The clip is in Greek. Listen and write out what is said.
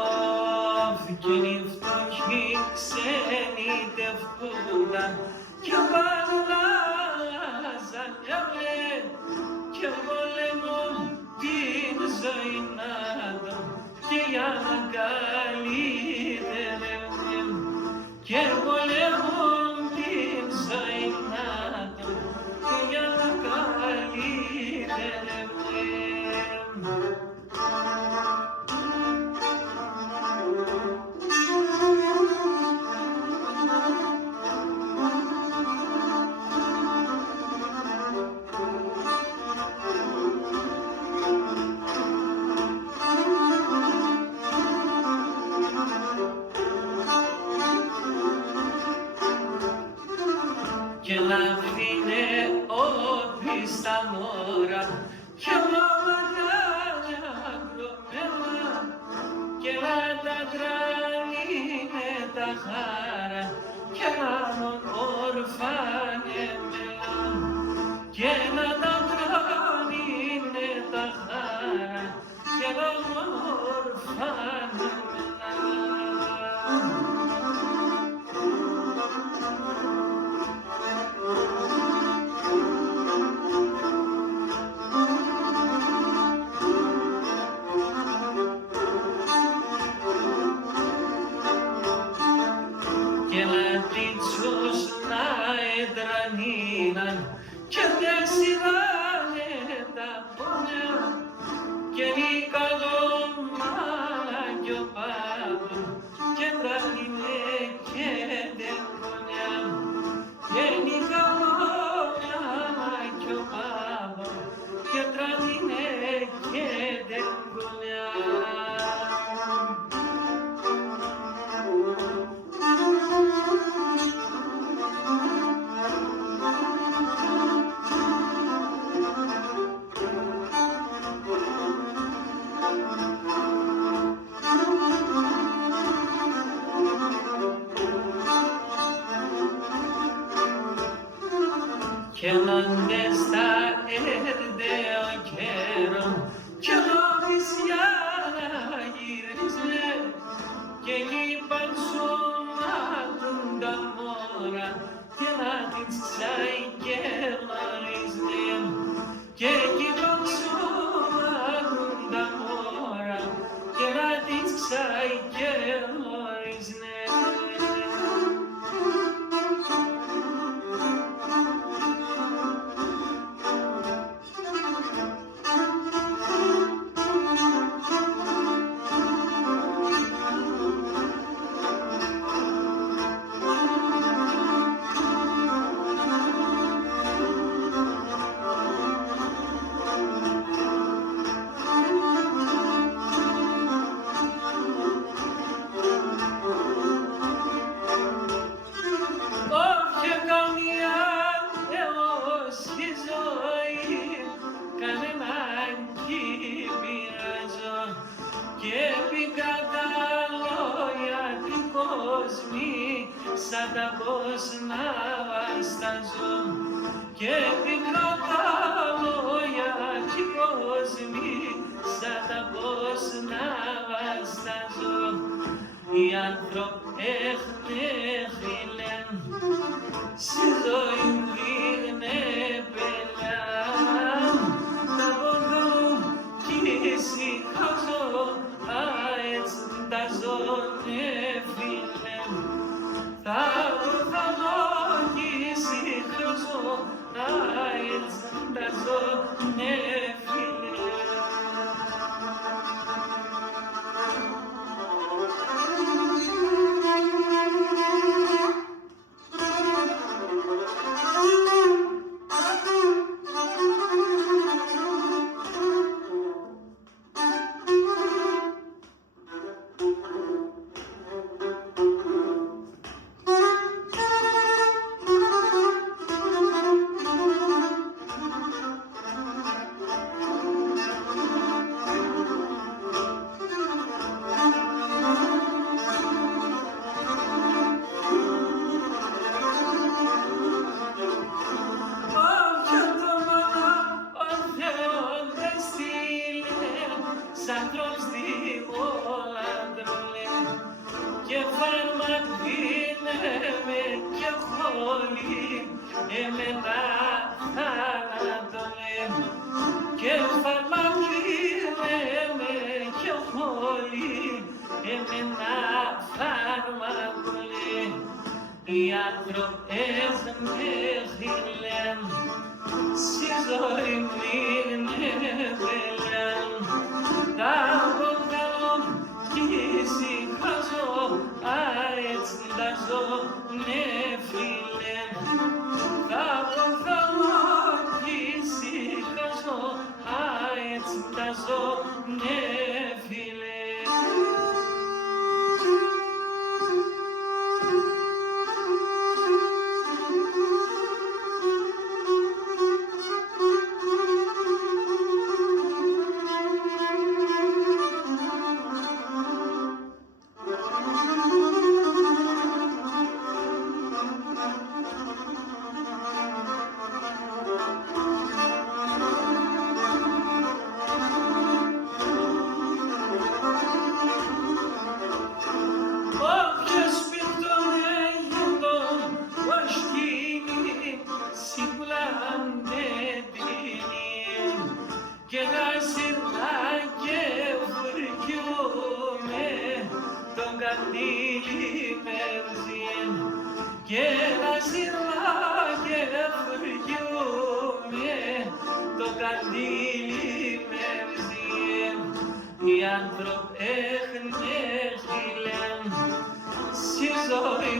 Παντώθηκε η φτωχή ξενιτευτούνταν κι βαλάζανε και πολεμούν την ζωή να δω και για να καλύτερευε και πολεμούν την ζωή να δω και για να καλύτερευε. Και λάβινε ό,τι στα μόρα και μαμακάλια αγρομένα και να τα τρανίνε τα χάρα και να ορφάνε μένα και να τα τρανίνε τα χάρα και να ορφάνε μένα. Και λατίτσους να εντρανίναν και δεν σειράνε τα πόνια και νίκαλο μάλα κι ο πάπου και τρανίνε και δεν πόνια και νίκαλο μάλα κι ο πάπου και τρανίνε και δεν πόνια. Και νόντες τα έρντε ο καιρόν και νόμισια γύριζε και λείπαν σου μάτουν τα μόρα και να την ξάει και μαριζε και λείπαν σου μάτουν τα μόρα και να την ξάει και μαριζε. Όποια καμία θεώσει ζωή κανέναν κι πειράζω και πήγα τα λόγια την κόσμη σαν τα πώς να βαστάζω και πήγα τα λόγια την κόσμη σαν τα πώς να βαστάζω. Οι άνθρωποι χτέχτηλεν στη ζωή δίνε πελάν τα πονώ κι ησυχάζω έτσι τα ζώνε φίλεν θα πονώ κι ησυχάζω έτσι τα ζώνε φίλεν. εμένα θάνατον και φαρμακούνε και χολή εμένα φαρμακούνε οι άνθρωπος με χειλέν στη ζωή είναι πελέν τα αποκαλώ κι ησυχάζω έτσι τα ζω ναι φίλε τα αποκαλώ κι ησυχάζω έτσι τα ζω ναι φίλε. Και να σειρά και φουρκιούμε τον καντήλι περζίν και να σειρά και φουρκιούμε τον καντήλι περζίν οι άνθρωποι έχουν χειλέν στη ζωή